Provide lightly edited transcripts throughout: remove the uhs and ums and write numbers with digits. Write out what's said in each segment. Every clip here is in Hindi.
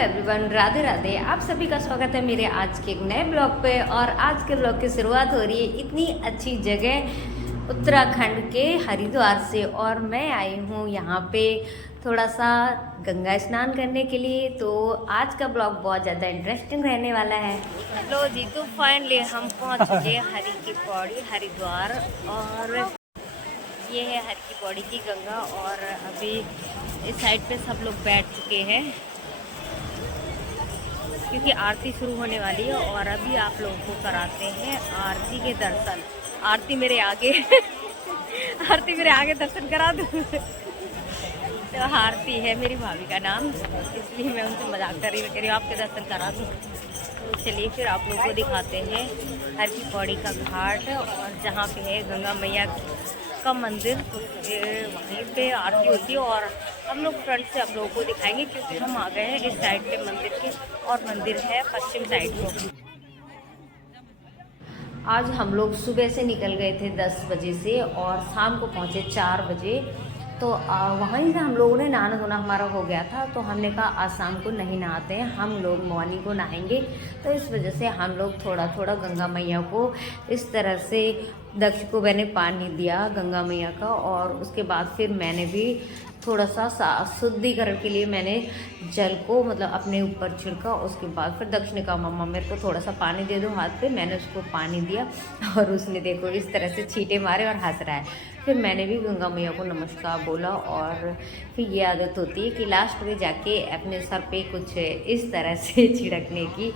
एवरीवन, राधे राधे। आप सभी का स्वागत है मेरे आज के एक नए ब्लॉग पे। और आज के ब्लॉग की शुरुआत हो रही है इतनी अच्छी जगह उत्तराखंड के हरिद्वार से। और मैं आई हूँ यहाँ पे थोड़ा सा गंगा स्नान करने के लिए। तो आज का ब्लॉग बहुत ज़्यादा इंटरेस्टिंग रहने वाला है। लो जी, तो फाइनली हम पहुँच चुके हरि की पौड़ी हरिद्वार। और ये है हरि की पौड़ी की गंगा। और अभी इस साइड पे सब लोग बैठ चुके हैं क्योंकि आरती शुरू होने वाली है। और अभी आप लोगों को कराते हैं आरती के दर्शन। आरती मेरे आगे आरती मेरे आगे दर्शन करा दूँ। तो आरती है मेरी भाभी का नाम, इसलिए मैं उनसे मजाक कर रही हूँ, आपके दर्शन करा दूँ। तो चलिए फिर आप लोगों को दिखाते हैं हर की पौड़ी का घाट और जहाँ पे है गंगा मैया का मंदिर। तो वहीं पे आरती होती है और हम लोग फ्रंट से आप लोगों को दिखाएंगे क्योंकि हम आ गए हैं इस साइड के मंदिर के। और मंदिर है पश्चिम साइड को। आज हम लोग सुबह से निकल गए थे 10 बजे से और शाम को पहुँचे 4 बजे। तो वहीं से हम लोगों ने नहाना धोना हमारा हो गया था। तो हमने कहा आज शाम को नहीं नहाते हैं, हम लोग मॉर्निंग को नहाएंगे। तो इस वजह से हम लोग थोड़ा थोड़ा गंगा मैया को इस तरह से दक्ष को मैंने पानी दिया गंगा मैया का। और उसके बाद फिर मैंने भी थोड़ा सा शुद्धिकरण के लिए मैंने जल को मतलब अपने ऊपर छिड़का। उसके बाद फिर दक्ष ने कहा मम्मा मेरे को थोड़ा सा पानी दे दो हाथ पे। मैंने उसको पानी दिया और उसने देखो इस तरह से छींटे मारे और हंस रहा है। फिर मैंने भी गंगा मैया को नमस्कार बोला। और फिर ये आदत होती है कि लास्ट में जाके अपने सर पे कुछ इस तरह से छिड़कने की।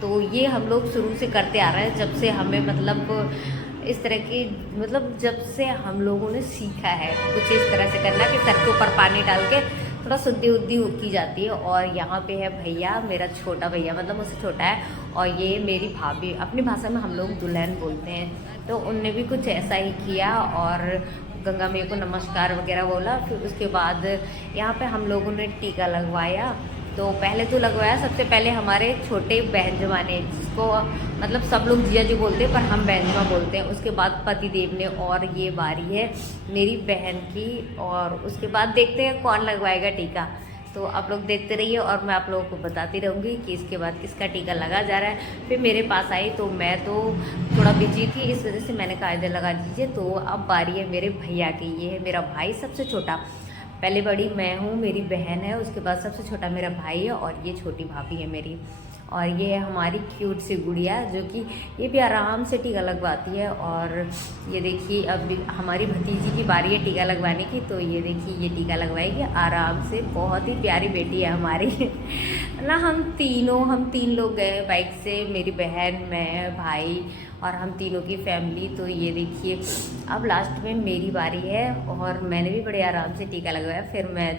तो ये हम लोग शुरू से करते आ रहे हैं जब से हमें मतलब इस तरह की मतलब जब से हम लोगों ने सीखा है कुछ इस तरह से करना कि सर के ऊपर पानी डाल के थोड़ा शुद्धि उद्धि की जाती है। और यहाँ पे है भैया, मेरा छोटा भैया मतलब मुझसे छोटा है। और ये मेरी भाभी, अपनी भाषा में हम लोग दुल्हन बोलते हैं। तो उनने भी कुछ ऐसा ही किया और गंगा मैया को नमस्कार वगैरह बोला। फिर उसके बाद यहाँ पे हम लोगों ने टीका लगवाया। तो पहले तो लगवाया सबसे पहले हमारे छोटे बहन जमाने, जिसको मतलब सब लोग जिया जी बोलते हैं पर हम बहन जमा बोलते हैं। उसके बाद पति देव ने। और ये बारी है मेरी बहन की। और उसके बाद देखते हैं कौन लगवाएगा टीका। तो आप लोग देखते रहिए और मैं आप लोगों को बताती रहूँगी कि इसके बाद किसका टीका लगा जा रहा है। फिर मेरे पास आई तो मैं तो थोड़ा बिजी थी, इस वजह से मैंने कहा इधर लगा दीजिए। तो अब बारी है मेरे भैया की। ये है मेरा भाई सबसे छोटा, पहले बड़ी मैं हूँ, मेरी बहन है, उसके बाद सबसे छोटा मेरा भाई है और ये छोटी भाभी है मेरी। और ये है हमारी क्यूट सी गुड़िया जो कि ये भी आराम से टीका लगवाती है। और ये देखिए अब हमारी भतीजी की बारी है टीका लगवाने की। तो ये देखिए ये टीका लगवाएगी आराम से, बहुत ही प्यारी बेटी है हमारी ना। हम तीन लोग गए बाइक से, मेरी बहन, मैं, भाई और हम तीनों की फैमिली। तो ये देखिए अब लास्ट में मेरी बारी है और मैंने भी बड़े आराम से टीका लगवाया। फिर मैं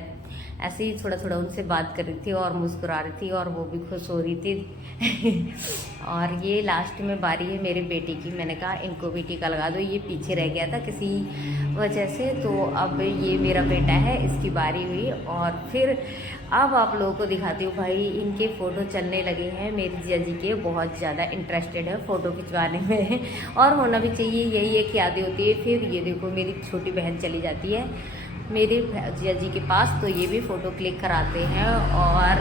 ऐसे ही थोड़ा थोड़ा उनसे बात कर रही थी और मुस्कुरा रही थी और वो भी खुश हो रही थी और ये लास्ट में बारी है मेरे बेटे की। मैंने कहा इनको भी टीका लगा दो, ये पीछे रह गया था किसी वजह से। तो अब ये मेरा बेटा है, इसकी बारी हुई। और फिर अब आप लोगों को दिखाती हूँ भाई, इनके फ़ोटो चलने लगे हैं। मेरी जिया जी के बहुत ज़्यादा इंटरेस्टेड है फ़ोटो खिंचवाने में और होना भी चाहिए, यही एक यादें होती है। फिर ये देखो मेरी छोटी बहन चली जाती है मेरे जिया जी के पास, तो ये भी फ़ोटो क्लिक कराते हैं। और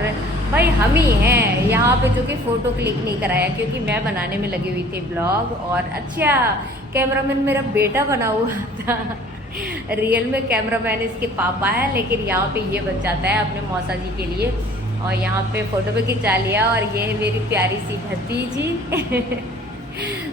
भाई हम ही हैं यहाँ पे जो कि फ़ोटो क्लिक नहीं कराया क्योंकि मैं बनाने में लगी हुई थी ब्लॉग। और अच्छा कैमरामैन मेरा बेटा बना हुआ था रियल में कैमरामैन इसके पापा है, लेकिन यहाँ पे ये बन जाता है अपने मौसा जी के लिए। और यहाँ पे फ़ोटो भी खिंचा लिया। और ये है मेरी प्यारी सी भतीजी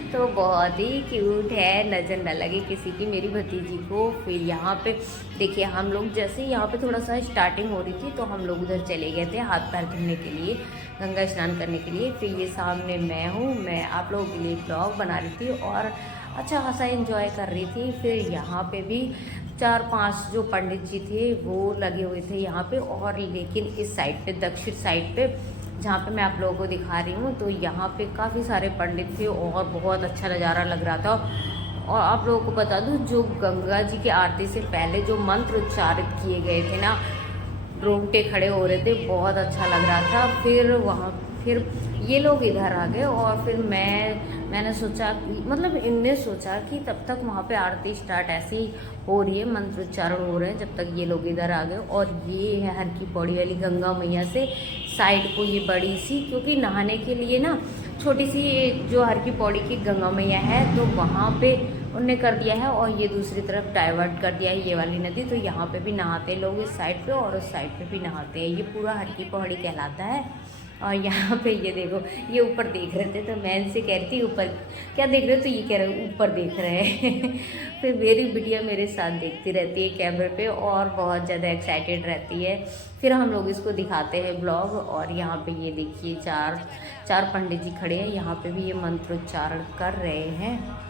तो बहुत ही क्यूट है, नज़र न लगे किसी की मेरी भतीजी को। फिर यहाँ पे देखिए हम लोग जैसे यहाँ पे थोड़ा सा स्टार्टिंग हो रही थी तो हम लोग उधर चले गए थे हाथ पैर धोने के लिए, गंगा स्नान करने के लिए। फिर ये सामने मैं हूँ, मैं आप लोगों के लिए ब्लॉग बना रही थी और अच्छा खासा एंजॉय कर रही थी। फिर यहाँ पे भी 4-5 जो पंडित जी थे वो लगे हुए थे यहाँ पे। और लेकिन इस साइड पे दक्षिण साइड पे जहाँ पे मैं आप लोगों को दिखा रही हूँ तो यहाँ पे काफ़ी सारे पंडित थे और बहुत अच्छा नज़ारा लग रहा था। और आप लोगों को बता दूँ जो गंगा जी की आरती से पहले जो मंत्र उच्चारित किए गए थे ना, रोंगटे खड़े हो रहे थे, बहुत अच्छा लग रहा था। फिर ये लोग इधर आ गए और फिर मैंने सोचा मतलब इनने सोचा कि तब तक वहाँ पे आरती स्टार्ट ऐसी हो रही है, मंत्रोच्चारण हो रहे हैं, जब तक ये लोग इधर आ गए। और ये है हर की पौड़ी वाली गंगा मैया से साइड को ये बड़ी सी, क्योंकि नहाने के लिए ना छोटी सी जो हर की पौड़ी की गंगा मैया है तो वहाँ पे उनने कर दिया है, और ये दूसरी तरफ डाइवर्ट कर दिया है ये वाली नदी। तो यहाँ पे भी नहाते हैं लोग इस साइड पे, और उस साइड पे भी नहाते हैं। ये पूरा हर की पौड़ी कहलाता है। और यहाँ पे ये देखो, ये ऊपर देख रहे थे तो मैं इनसे कह रही थी ऊपर क्या देख रहे हो, तो ये कह रहे ऊपर देख रहे हैं। फिर मेरी बिटिया मेरे साथ देखती रहती है कैमरे पे और बहुत ज़्यादा एक्साइटेड रहती है। फिर हम लोग इसको दिखाते हैं ब्लॉग। और यहाँ पे ये देखिए चार पंडित जी खड़े हैं, यहाँ पे भी ये मंत्रोच्चारण कर रहे हैं।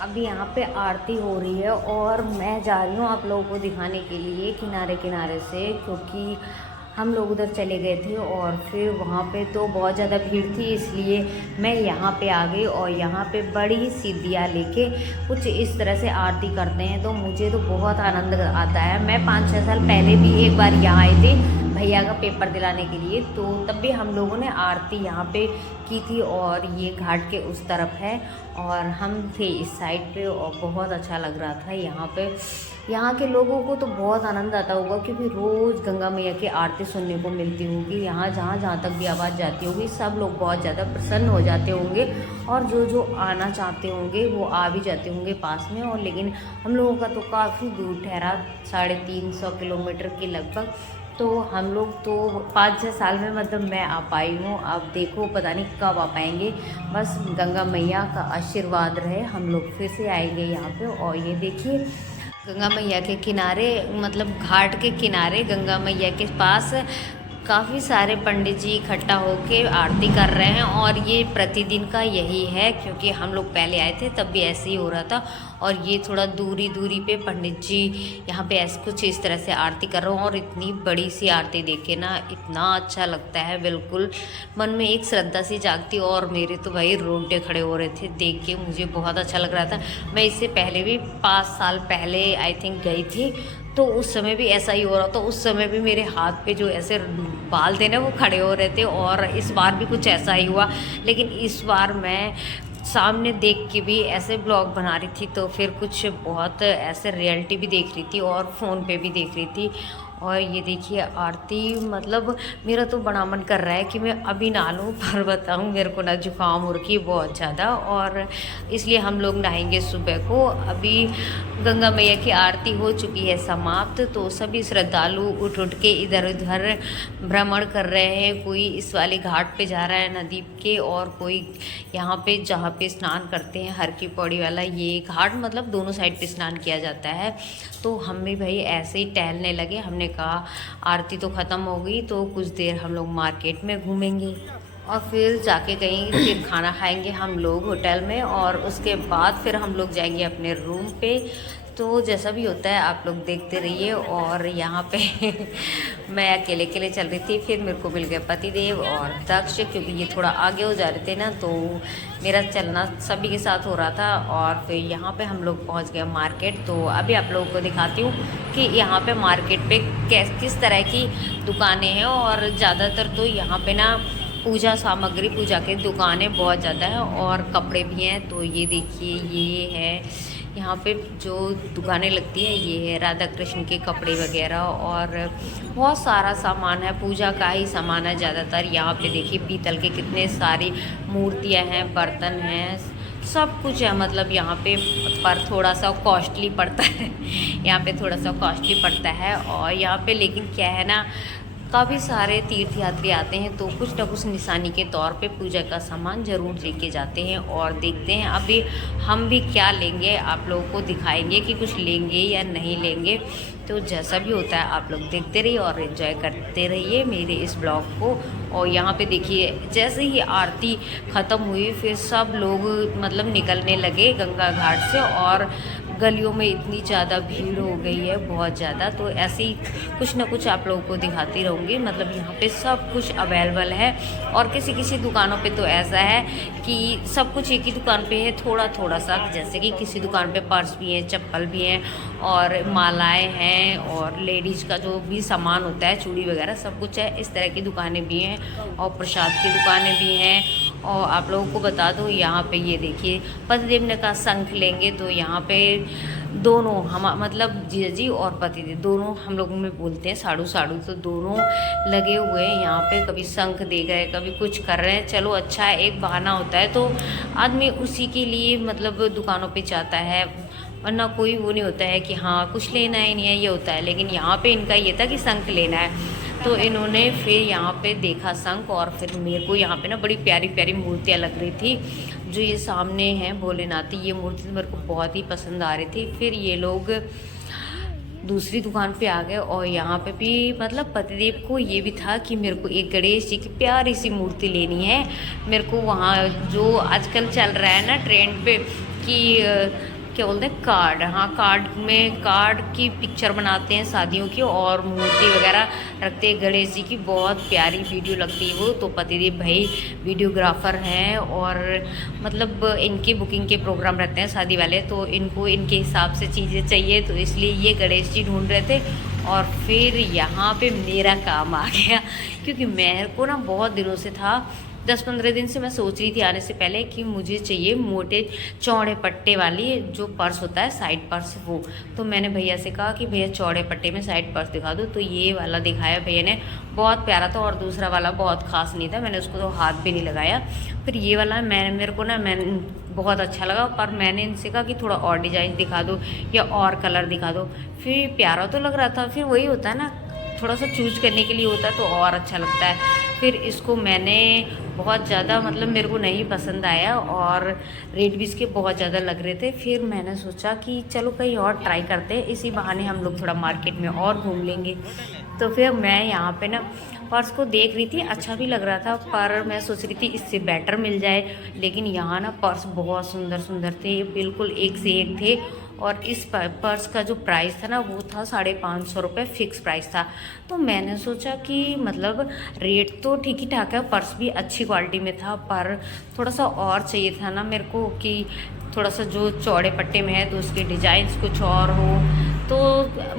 अभी यहाँ पे आरती हो रही है और मैं जा रही हूँ आप लोगों को दिखाने के लिए किनारे किनारे से, क्योंकि हम लोग उधर चले गए थे और फिर वहाँ पे तो बहुत ज़्यादा भीड़ थी, इसलिए मैं यहाँ पे आ गई। और यहाँ पे बड़ी सी दिया लेके कुछ इस तरह से आरती करते हैं, तो मुझे तो बहुत आनंद आता है। मैं 5-6 साल पहले भी एक बार यहाँ आई थी भैया का पेपर दिलाने के लिए, तो तब भी हम लोगों ने आरती यहाँ पे की थी। और ये घाट के उस तरफ है और हम थे इस साइड पे, और बहुत अच्छा लग रहा था यहाँ पे। यहाँ के लोगों को तो बहुत आनंद आता होगा, क्योंकि रोज़ गंगा मैया की आरती सुनने को मिलती होगी। यहाँ जहाँ तक भी आवाज़ जाती होगी सब लोग बहुत ज़्यादा प्रसन्न हो जाते होंगे, और जो आना चाहते होंगे वो आ भी जाते होंगे पास में। और लेकिन हम लोगों का तो काफ़ी दूर ठहरा, 350 किलोमीटर के लगभग। तो हम लोग तो 5-6 साल में मतलब मैं आ पाई हूँ, अब देखो पता नहीं कब आ पाएंगे। बस गंगा मैया का आशीर्वाद रहे, हम लोग फिर से आएंगे यहाँ पे। और ये देखिए गंगा मैया के किनारे, मतलब घाट के किनारे गंगा मैया के पास काफ़ी सारे पंडित जी इकट्ठा होके आरती कर रहे हैं। और ये प्रतिदिन का यही है, क्योंकि हम लोग पहले आए थे तब भी ऐसे ही हो रहा था। और ये थोड़ा दूरी पे पंडित जी यहाँ पे ऐसे कुछ इस तरह से आरती कर रहे हैं। और इतनी बड़ी सी आरती देख के ना इतना अच्छा लगता है, बिल्कुल मन में एक श्रद्धा सी जागती। और मेरे तो भाई रोंगटे खड़े हो रहे थे देख के, मुझे बहुत अच्छा लग रहा था। मैं इससे पहले भी 5 साल पहले आई थिंक गई थी, तो उस समय भी ऐसा ही हो रहा था। उस समय भी मेरे हाथ पे जो ऐसे बाल थे ना वो खड़े हो रहे थे, और इस बार भी कुछ ऐसा ही हुआ। लेकिन इस बार मैं सामने देख के भी ऐसे ब्लॉग बना रही थी, तो फिर कुछ बहुत ऐसे रियलिटी भी देख रही थी और फ़ोन पे भी देख रही थी। और ये देखिए आरती, मतलब मेरा तो बड़ा मन कर रहा है कि मैं अभी नहा लूँ, पर बताऊँ मेरे को ना जुकाम हो रखी है बहुत ज़्यादा, और इसलिए हम लोग नहाएंगे सुबह को। अभी गंगा मैया की आरती हो चुकी है समाप्त, तो सभी श्रद्धालु उठ उठ के इधर उधर भ्रमण कर रहे हैं। कोई इस वाले घाट पे जा रहा है नदी के, और कोई यहाँ पे जहाँ पे स्नान करते हैं हर की पौड़ी वाला ये घाट, मतलब दोनों साइड पे स्नान किया जाता है। तो हम भी भाई ऐसे ही टहलने लगे। हमने कहा आरती तो ख़त्म हो गई, तो कुछ देर हम लोग मार्केट में घूमेंगे और फिर जाके कहीं फिर खाना खाएंगे हम लोग होटल में, और उसके बाद फिर हम लोग जाएंगे अपने रूम पे। तो जैसा भी होता है आप लोग देखते रहिए। और यहाँ पे मैं अकेले अकेले चल रही थी, फिर मेरे को मिल गए पतिदेव और दक्ष, क्योंकि ये थोड़ा आगे हो जा रहे थे ना, तो मेरा चलना सभी के साथ हो रहा था। और फिर यहाँ पे हम लोग पहुँच गए मार्केट। तो अभी आप लोगों को दिखाती हूँ कि यहाँ पे मार्केट पे किस तरह की दुकानें हैं। और ज़्यादातर तो यहाँ पे ना पूजा सामग्री, पूजा के दुकानें बहुत ज़्यादा हैं, और कपड़े भी हैं। तो ये देखिए ये है यहाँ पे जो दुकानें लगती है, ये है राधा कृष्ण के कपड़े वगैरह, और बहुत सारा सामान है, पूजा का ही सामान है ज़्यादातर। यहाँ पे देखिए पीतल के कितने सारी मूर्तियाँ हैं, बर्तन हैं, सब कुछ है। मतलब यहाँ पे पर थोड़ा सा कॉस्टली पड़ता है यहाँ पे थोड़ा सा कॉस्टली पड़ता है। और यहाँ पे लेकिन क्या है ना, काफ़ी सारे तीर्थयात्री आते हैं, तो कुछ ना कुछ निशानी के तौर पे पूजा का सामान ज़रूर लेके जाते हैं। और देखते हैं अभी हम भी क्या लेंगे, आप लोगों को दिखाएंगे कि कुछ लेंगे या नहीं लेंगे। तो जैसा भी होता है आप लोग देखते रहिए और एंजॉय करते रहिए मेरे इस ब्लॉग को। और यहाँ पे देखिए जैसे ही आरती ख़त्म हुई, फिर सब लोग मतलब निकलने लगे गंगा घाट से, और गलियों में इतनी ज़्यादा भीड़ हो गई है, बहुत ज़्यादा। तो ऐसे ही कुछ ना कुछ आप लोगों को दिखाती रहूँगी। मतलब यहाँ पे सब कुछ अवेलेबल है, और किसी किसी दुकानों पे तो ऐसा है कि सब कुछ एक ही दुकान पे है, थोड़ा थोड़ा सा। जैसे कि किसी दुकान पे पर्स भी हैं, चप्पल भी हैं, और मालाएं हैं, और लेडीज़ का जो भी सामान होता है, चूड़ी वगैरह सब कुछ है। इस तरह की दुकानें भी हैं, और प्रसाद की दुकानें भी हैं। और आप लोगों को बता दूं यहाँ पे ये देखिए पतिदेव ने कहा शंख लेंगे, तो यहाँ पे दोनों हम मतलब जीजा जी और पतिदेव दोनों हम लोगों में बोलते हैं साड़ू साड़ू, तो दोनों लगे हुए हैं यहाँ पे। कभी शंख दे गए, कभी कुछ कर रहे हैं। चलो अच्छा है, एक बहाना होता है, तो आदमी उसी के लिए मतलब दुकानों पे जाता है, वरना कोई वो नहीं होता है कि हाँ कुछ लेना है नहीं है, ये होता है। लेकिन यहाँ पे इनका ये था कि शंख लेना है, तो इन्होंने फिर यहाँ पे देखा शंख। और फिर मेरे को यहाँ पे ना बड़ी प्यारी प्यारी मूर्तियाँ लग रही थी, जो ये सामने हैं भोलेनाथ, ये मूर्ति मेरे को बहुत ही पसंद आ रही थी। फिर ये लोग दूसरी दुकान पे आ गए, और यहाँ पे भी मतलब पतिदेव को ये भी था कि मेरे को एक गणेश जी की प्यारी सी मूर्ति लेनी है। मेरे को वहाँ जो आजकल चल रहा है ना ट्रेंड पे कि क्या बोलते हैं कार्ड, हाँ कार्ड में कार्ड की पिक्चर बनाते हैं शादियों की, और मूर्ति वगैरह रखते हैं गणेश जी की। बहुत प्यारी वीडियो लगती है वो। तो पतिदेव भाई वीडियोग्राफर हैं, और मतलब इनकी बुकिंग के प्रोग्राम रहते हैं शादी वाले, तो इनको इनके हिसाब से चीज़ें चाहिए, तो इसलिए ये गणेश जी ढूंढ रहे थे। और फिर यहाँ पे मेरा काम आ गया, क्योंकि मेरे को ना बहुत दिनों से था, 10-15 दिन से मैं सोच रही थी आने से पहले कि मुझे चाहिए मोटे चौड़े पट्टे वाली जो पर्स होता है, साइड पर्स वो। तो मैंने भैया से कहा कि भैया चौड़े पट्टे में साइड पर्स दिखा दो, तो ये वाला दिखाया भैया ने, बहुत प्यारा था। और दूसरा वाला बहुत ख़ास नहीं था, मैंने उसको तो हाथ भी नहीं लगाया। फिर ये वाला मेरे को ना बहुत अच्छा लगा, पर मैंने इनसे कहा कि थोड़ा और डिज़ाइन दिखा दो या और कलर दिखा दो। फिर प्यारा तो लग रहा था, फिर वही होता है ना, थोड़ा सा चूज करने के लिए होता है तो और अच्छा लगता है। फिर इसको मैंने बहुत ज़्यादा मतलब मेरे को नहीं पसंद आया, और रेट भी इसके बहुत ज़्यादा लग रहे थे। फिर मैंने सोचा कि चलो कहीं और ट्राई करते हैं, इसी बहाने हम लोग थोड़ा मार्केट में और घूम लेंगे। तो फिर मैं यहाँ पे ना पर्स को देख रही थी, अच्छा भी लग रहा था, पर मैं सोच रही थी इससे बेटर मिल जाए। लेकिन यहाँ ना पर्स बहुत सुंदर सुंदर थे, बिल्कुल एक से एक थे। और इस पर्स का जो प्राइस था ना, वो था 550 रुपये, फिक्स प्राइस था। तो मैंने सोचा कि मतलब रेट तो ठीक ही ठाक है, पर्स भी अच्छी क्वालिटी में था, पर थोड़ा सा और चाहिए था ना मेरे को कि थोड़ा सा जो चौड़े पट्टे में है तो उसके डिज़ाइंस कुछ और हो। तो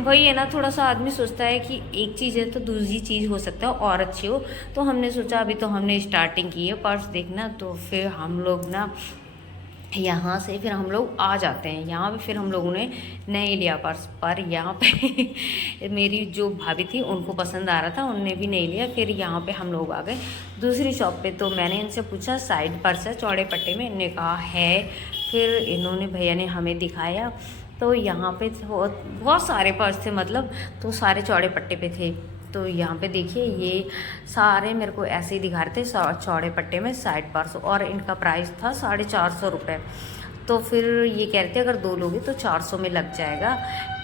वही है ना, थोड़ा सा आदमी सोचता है कि एक चीज़ है तो दूसरी चीज़ हो सकता है और अच्छी हो। तो हमने सोचा अभी तो हमने स्टार्टिंग की है पर्स देखना, तो फिर हम लोग ना यहाँ से फिर हम लोग आ जाते हैं। यहाँ पे फिर हम लोगों ने नहीं लिया पर्स, पर यहाँ पे मेरी जो भाभी थी उनको पसंद आ रहा था, उनने भी नहीं लिया। फिर यहाँ पे हम लोग आ गए दूसरी शॉप पे। तो मैंने इनसे पूछा साइड पर्स है चौड़े पट्टे में, इन्होंने कहा है। फिर इन्होंने भैया ने हमें दिखाया, तो यहाँ पे बहुत सारे पर्स थे, मतलब तो सारे चौड़े पट्टे पे थे। तो यहाँ पे देखिए ये सारे मेरे को ऐसे ही दिखा रहे थे चौड़े पट्टे में साइड पर्स, और इनका प्राइस था 450 रुपये। तो फिर ये कह रहे थे अगर 2 लोगे तो 400 में लग जाएगा।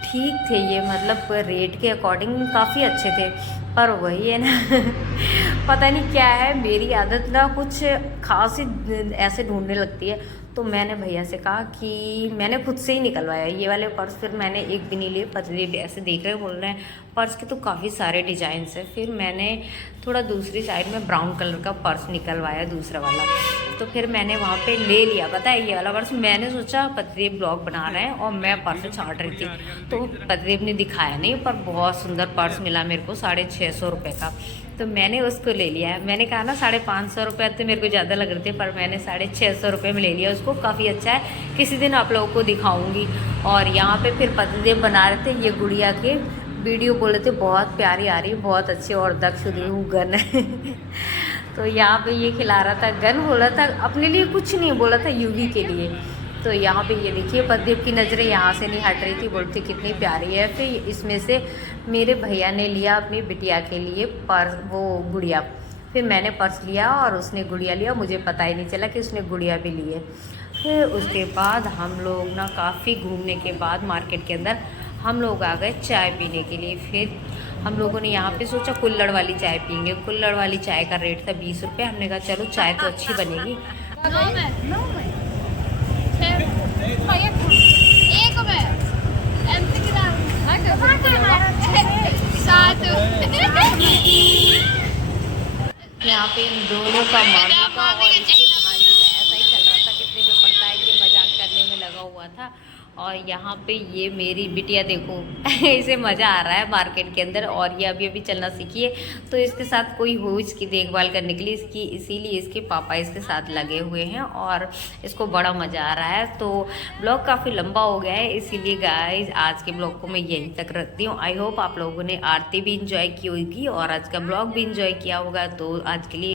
ठीक थे ये, मतलब रेट के अकॉर्डिंग काफ़ी अच्छे थे। पर वही है ना पता नहीं क्या है, मेरी आदत ना कुछ खास ही ऐसे ढूंढने लगती है। तो मैंने भैया से कहा कि मैंने खुद से ही निकलवाया ये वाले पर्स। फिर मैंने एक भी नहीं लिए, पतले भी ऐसे देख रहे बोल रहे हैं पर्स के तो काफ़ी सारे डिजाइन्स हैं। फिर मैंने थोड़ा दूसरी साइड में ब्राउन कलर का पर्स निकलवाया दूसरा वाला। तो फिर मैंने वहाँ पे ले लिया, पता है ये वाला पर्स। मैंने सोचा पतदेव ब्लॉग बना रहे हैं और मैं पर्स छाट रही थी, तो पतदेव ने दिखाया नहीं, पर बहुत सुंदर पर्स मिला मेरे को 650 रुपये का। तो मैंने उसको ले लिया। मैंने कहा ना 550 रुपये तो मेरे को ज़्यादा लग रहे थे, पर मैंने 650 रुपये में ले लिया उसको। काफ़ी अच्छा है, किसी दिन आप लोगों को दिखाऊंगी। और यहाँ पे फिर पतदेव बना रहे थे ये गुड़िया के वीडियो, बोल रहे थे बहुत प्यारी आ रही है, बहुत अच्छी। और दक्ष गन तो यहाँ पे ये खिला रहा था गन, बोला था अपने लिए कुछ नहीं, बोला था यूवी के लिए। तो यहाँ पे ये देखिए पतदेव की नज़रें यहाँ से नहीं हट रही थी, बोलती कितनी प्यारी है। फिर इसमें से मेरे भैया ने लिया अपनी बिटिया के लिए पर्स, वो गुड़िया। फिर मैंने पर्स लिया और उसने गुड़िया लिया, मुझे पता ही नहीं चला कि उसने गुड़िया भी ली है। फिर उसके बाद हम लोग ना काफ़ी घूमने के बाद मार्केट के अंदर हम लोग आ गए चाय पीने के लिए। फिर हम लोगों ने यहाँ पे सोचा कुल्हड़ वाली चाय पियेंगे। कुल्हड़ वाली चाय का रेट था 20 रुपये। हमने कहा चलो चाय तो अच्छी बनेगी। यहाँ पे इन दोनों का मामू का और इसकी भांजी का ऐसा ही चल रहा था, कितने पे पड़ता है, ये मजाक करने में लगा हुआ था। और यहाँ पे ये मेरी बिटिया देखो इसे मज़ा आ रहा है मार्केट के अंदर, और ये अभी अभी चलना सीखी है। तो इसके साथ कोई हो इसकी देखभाल करने के लिए, इसकी इसीलिए इसके पापा इसके साथ लगे हुए हैं और इसको बड़ा मज़ा आ रहा है। तो ब्लॉग काफ़ी लंबा हो गया है, इसीलिए गाइज आज के ब्लॉग को मैं यहीं तक रखती हूँ। आई होप आप लोगों ने आरती भी इंजॉय की होगी और आज का ब्लॉग भी इंजॉय किया होगा। तो आज के लिए